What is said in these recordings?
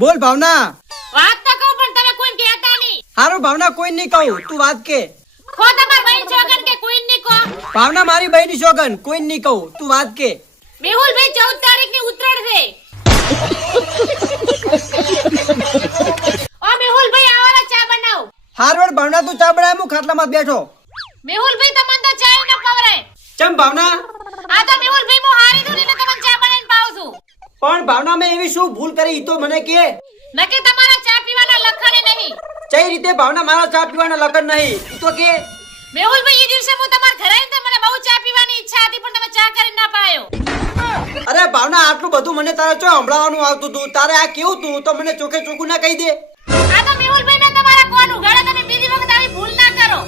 બોલ ભાવના. વાત તો કહું પણ તમે કોઈ કહેતા નહીં. હારું ભાવના, કોઈ નહીં કહું, તું વાત કે. ખો તમાર બહેન છોકન કે કોઈ નહીં કહો. ભાવના મારી બહેની શોગન, કોઈ નહીં કહું, તું વાત કે. મેહુલભાઈ 14 તારીખની ઉત્તરાયણ છે. ઓ મેહુલભાઈ આવાલા ચા બનાવો. હારવડ ભાવના, તું ચા બનાવ, હું ખાટલામાં બેઠો. મેહુલભાઈ તમને તો ચા ન પવરાય. ચમ ભાવના? આ તો મેહુલભાઈ હું હારી દઉં એટલે તમને ચા બનાવીને પાઉં છું. પણ ભાવના મેં એવી શું ભૂલ કરી ઈ તો મને કે. નકે તમારા ચા પીવાના લખણે નહીં. કઈ રીતે ભાવના મારા ચા પીવાના લગન નહીં ઈ તો કે. મેહુલભાઈ એ દિવસે હું તમારા ઘરે આવીને તો મને બહુ ચા પીવાની ઈચ્છા હતી પણ તમે ચા કરી ના પાયો. અરે ભાવના, આટલું બધું મને તારે ચો સંભળાવવાનું આવતું તું. તારે આ કેવું તું તો મને ચોખે ચોખ્ખું ના કહી દે. આ તો મેહુલભાઈ મેં તમારા કોણ ઉગાડે, તમે બીજી વખત આવી ભૂલ ના કરો.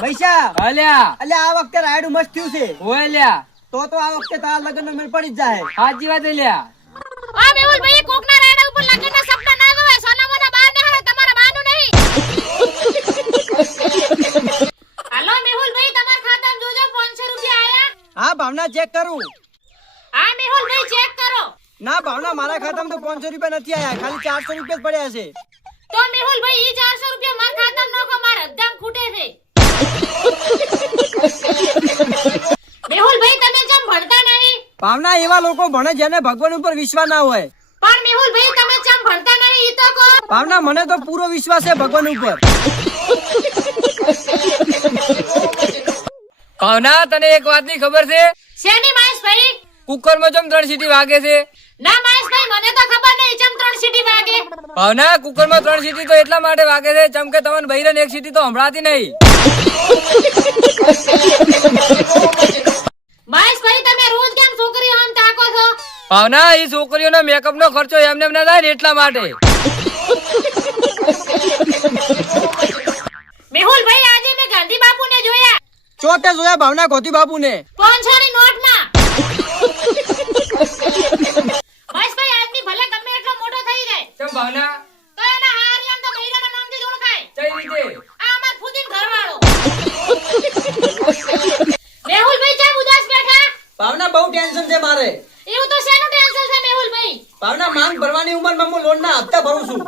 પૈસા અલ્યા અલ્યા, આ વખતે રાયડું મસ્ત થયું છે. ઓય લ્યા તો આ વખતે તારા લગ્ન મેળ પડી જ જાય. હાજી વાત લ્યા. આ મેહુલભાઈ કોકના રાયડા ઉપર લગનના સપના ના જોવે. સોના મોના બહાર ના હાલે, તમારા બાનું નહીં. હાલો મેહુલભાઈ, તમારા ખાતામાં જોજો 500 રૂપિયા આયા. હા ભાવના, ચેક કરું. હા મેહુલભાઈ ચેક કરો. ના ભાવના, મારા ખાતામાં તો 500 રૂપિયા નથી આયા, ખાલી 400 રૂપિયા જ પડ્યા છે. તો મેહુલભાઈ ઈ 400 રૂપિયા મારા ખાતામાં નાખો, મારા હદ્દામ ખૂટે છે. મેહુલભાઈ તમે જેમ ભણતા નહીં. ભાવના, એવા લોકો ભણે જેને ભગવાન ઉપર વિશ્વાસ ના હોય. પણ મેહુલભાઈ તમે જેમ ભણતા નહીં ઈ તો કહો. ભાવના, મને તો પૂરો વિશ્વાસ છે ભગવાન ઉપર. ભાવના, તને એક વાતની ખબર છે? શેની મહેશભાઈ? કુકરમાં ચમ 3 સીટી વાગે છે? ના મહેશભાઈ, મને તો ખબર નહીં ચમ 3 સીટી વાગે. ભાવના, કુકરમાં 3 સીટી તો એટલા માટે વાગે છે ચમ કે તમને બૈરાને 1 સીટી તો સંભળાતી નહીં. મહેશભાઈ તમે રોજ કેમ છોકરીઓ આમ તાકો છો? ભાવના, એ છોકરીઓનો મેકઅપનો ખર્ચો એમને એમ ના થાય ને એટલા માટે. મેહુલભાઈ આજે મેં ગાંધી બાપુને જોયા. ચોથે જોયા ભાવના ગોધી બાપુ ને. 500 ની નોટમાં. મહેશભાઈ આદમી ભલે ગમે એટલો મોટો થઈ જાય ચમ ભાવના? તો એના હારિયામ તો બૈરાના નામથી જ ઓળખાય. કઈ રીતે? આ અમાર ફુદીન ઘરવાળો. મેહુલભાઈ કેમ ઉદાસ બેઠા? ભાવના, બહુ ટેન્શન છે મારે. એવું તો શેનું ટેન્શન છે મેહુલભાઈ? ભાવના, માંગ ભરવાની ઉંમરમાં હું લોન ના હપ્તા ભરું છું.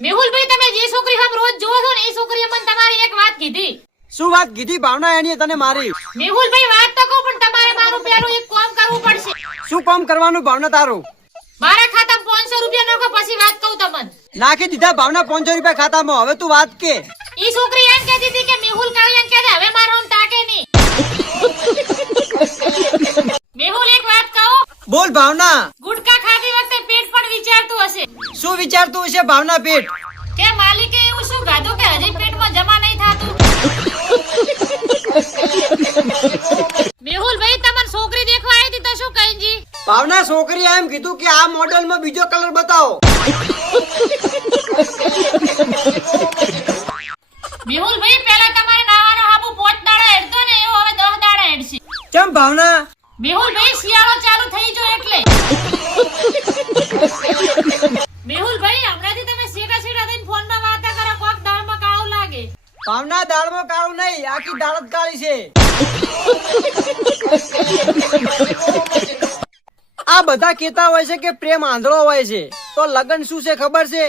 મેહુલભાઈ તમે જે છોકરી હમ રોજ જોવો છો ને એ છોકરીએ મને તમારી એક વાત કીધી. શું વાત કીધી ભાવના એની તને મારી? મેહુલભાઈ વાત તો કહું પણ તમારે મારું પેલું એક કામ કરવું પડશે. શું કામ કરવાનું ભાવના તારું? મારા ખાતામાં 500 રૂપિયા નાખો પછી વાત કહું તમને. નાખી દીધા ભાવના 500 રૂપિયા ખાતામાં. હવે તું વાત કે. ઈ છોકરી એમ કહેતી હતી કે મેહુલ કાવ્ય કહે છે હવે મારો આમ તાકે નહીં. મેહુલ એક વાત કહું? બોલ ભાવના. ગુટકા ખાતી વખતે પેટ પણ વિચારતું હશે. શું વિચારતું હશે ભાવના પેટ? કે માલિકે એવું શું ગાધું કે હજી પેટમાં જમા નહીં થાતું. મેહુલભાઈ તમને છોકરી દેખવા આવી હતી તો શું કહીજી? ભાવના, છોકરી એમ કીધું કે આ મોડેલમાં બીજો કલર બતાવો. મેહુલભાઈ પહેલા તમારે નાવાનો હાબુ 5 દાડા હેડતો ને એવો હવે 10 દાડા હેડશે. કેમ ભાવના? મેહુલભાઈ શિયાળો ચાલુ થઈ જો એટલે. મેહુલભાઈ હમણાંથી તમે સીધા સીધા થઈને ફોનમાં વાતા કરો કોક દાળમાં કાળું લાગે. ભાવના, દાળમાં કાળું નહીં, આખી દાળ જ કાળી છે. આ બધા કહેતા હોય છે કે પ્રેમ આંધળો હોય છે, તો લગન શું છે ખબર છે?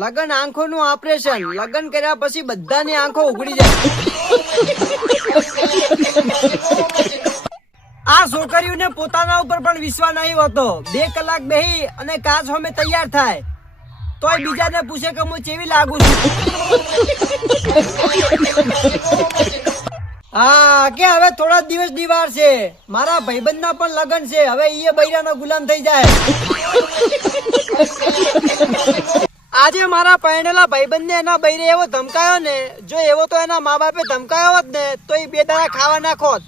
લગન આંખોનું ઓપરેશન. લગન કર્યા પછી બધાની આંખો ઉઘડી જાય. આ છોકરીઓને પોતાના ઉપર પણ વિશ્વાસ નહીં હોતો. 2 કલાક બેહી અને કાચ સામે તૈયાર થાય તોય બીજાને પૂછે કે હું કેવી લાગુ છું. હા, કે હવે થોડા દિવસ દીવાર છે. મારા ભાઈબંધના પણ લગન છે. હવે ઈ બૈરાનો ગુલામ થઈ જાય. આજે મારા પરણેલા ભાઈબંધને એના બૈરે એવો ધમકાયો ને, જો એવો તો એના મા બાપે ધમકાયો હોત ને તો એ 2 દાડા ખાવા નાખોત.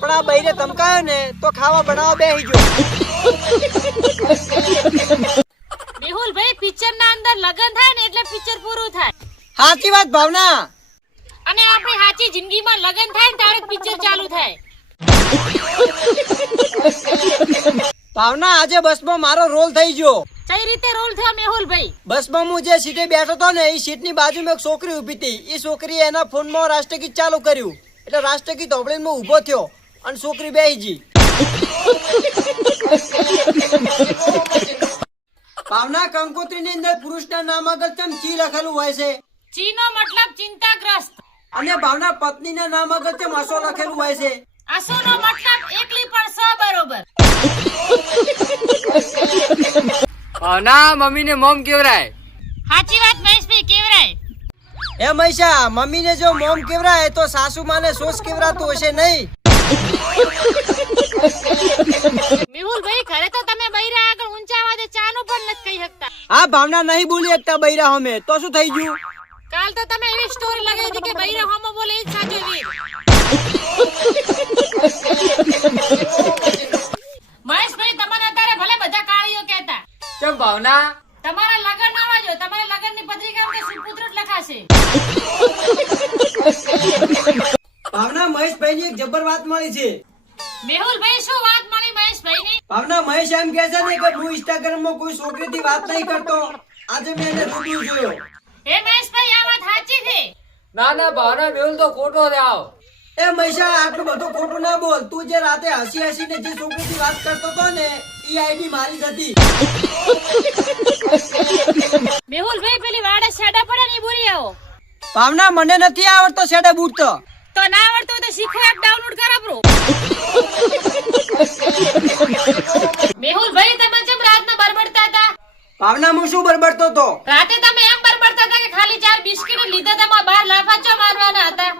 પણ આ બૈરે ધમકાયો ને તો ખાવા બનાવવા બેહી ગયો. મેહુલભાઈ પિક્ચરના અંદર લગન થાય ને એટલે પિક્ચર પૂરું થાય. સાચી વાત ભાવના. અને આપણી સાચી જિંદગીમાં લગન થાય ને ત્યારે પિક્ચર ચાલુ થાય. ભાવના, આજે બસમાં મારો રોલ થઈ ગયો. કઈ રીતે રોલ થયો મેહુલભાઈ? બસમાં હું જે સીટે બેઠો હતો ને એ સીટની બાજુમાં એક છોકરી ઊભી હતી. એ છોકરીએ એના ફોનમાં રાષ્ટ્રગીત ચાલુ કર્યું એટલે રાષ્ટ્રગીત હોભળીને હું ઊભો થયો. અને છોકરી બેહી જી. ભાવના કંકોત્રીની અંદર પુરુષના નામ આગળ ચમ ચી લખેલું હોય છે ચીનો મતલબ ચિંતાગ્રસ્ત. અને ભાવના પત્નીના નામ આગળ ચમ અસો લખેલું હોય છે. અસુનો મતલબ એકલી પણ સ બરોબર. ભાવના મમ્મીને મોમ કેવરાય. સાચી વાત મહેશભાઈ કેવરાય. એ મૈસા મમ્મીને જો મોમ કેવરાય તો સાસુ માને સોસ કેવરાતું હશે નહીં. મેહુલભાઈ ઘરે તો તમે બૈરા આગળ ઊંચા અવાજે ચાનું પણ નથી કહી શકતા. આ ભાવના નહીં બોલી શકતા બૈરા હમે તો શું થઈ ગયું. કાલ તો તમે એવી સ્ટોરી લગાવી હતી કે બૈરા હોમો બોલે એ જ સાચો વીર. મહેશભાઈ તમને અત્યારે ભલે બધા કાળીઓ કહેતા, ચમ ભાવના તમારા લગન આવા જો, તમારા લગનની પત્રિકામાં કે સુપુત્ર જ લખાશે. ભાવના મહેશભાઈની એક જબર વાત મળી છે. મેહુલભાઈ શું વાત મળી મહેશભાઈની? ભાવના મહેશ એમ કહે છે ને કે હું ઇન્સ્ટાગ્રામમાં કોઈ છોકરીથી વાત નહીં કરતો. આજે મેં એને રૂબરૂ જોયો. હે મહેશભાઈ આ વાત સાચી છે. ના ના ભાવના મેહુલ તો ખોટો રહ્યો. એ મહેશા આટલું બધું ખોટું ના બોલ. તું જે રાતે હસી હસીને જે છોકરીથી વાત કરતો હતો ને ઈ આઈડી મારી જ હતી. મેહુલભાઈ પેલી વાડે શેડા પડે ને ઈ બોરી આવો. ભાવના મને નથી આવડતો સેડે બૂટતો. તો ના આવડતો હોય તો શીખો એપ ડાઉનલોડ કરો બ્રો. મેહુલભાઈ તમે જેમ રાતના બરબડતા હતા. ભાવના હું શું બરબડતો હતો. રાતે તમે એમ બરબડતા હતા કે ખાલી 4 બિસ્કિટ લીધા હતા, બહાર લાફાચો મારવાના હતા.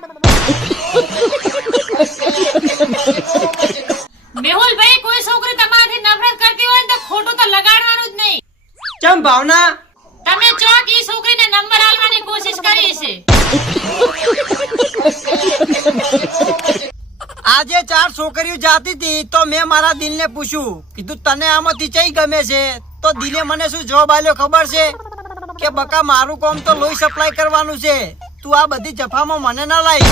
મેહુલભાઈ કોઈ છોકરી તમારાથી નફરત કરતી હોય ને તો ખોટું તો લગાડવાનું જ નહીં. ચમ ભાવના તમે ચોક ઈ છોકરીને નંબર આલવાની કોશિશ કરી છે. આજે 4 છોકરીઓ જાતી હતી તો મેં મારા દિલને પૂછ્યું, કીધું તને આમાંથી ચઈ ગમે છે? તો દિલે મને શું જવાબ આલ્યો ખબર છે કે બકા મારું કામ તો લોહી સપ્લાય કરવાનું છે, તું આ બધી જફામાં મને ના લાય.